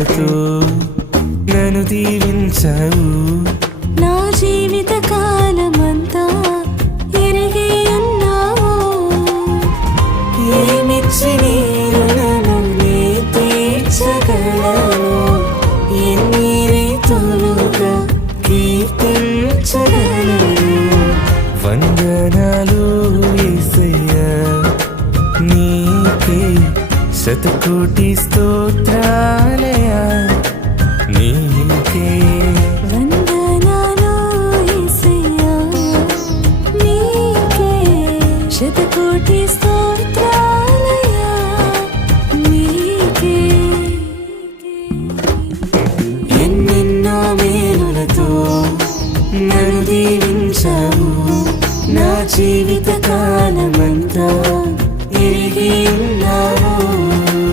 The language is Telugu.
కృపతో నన్ను దీవించావు. నా జీవిత కాలమంతా ఎరిగి ఉన్నావు ఏమిచ్చి నీ రుణము నీ తీర్చగలను? ఎన్ని రీతులుగా కీర్తించగలను? వందనాలు నిమితే వందనాలు యేసయ్యా నీకే శతకోటి స్తోత్రాలయ్యా నీకే. ఎన్నెన్నో మేలులతో నన్ను దీవించావు. నా జీవిత కాలమంతా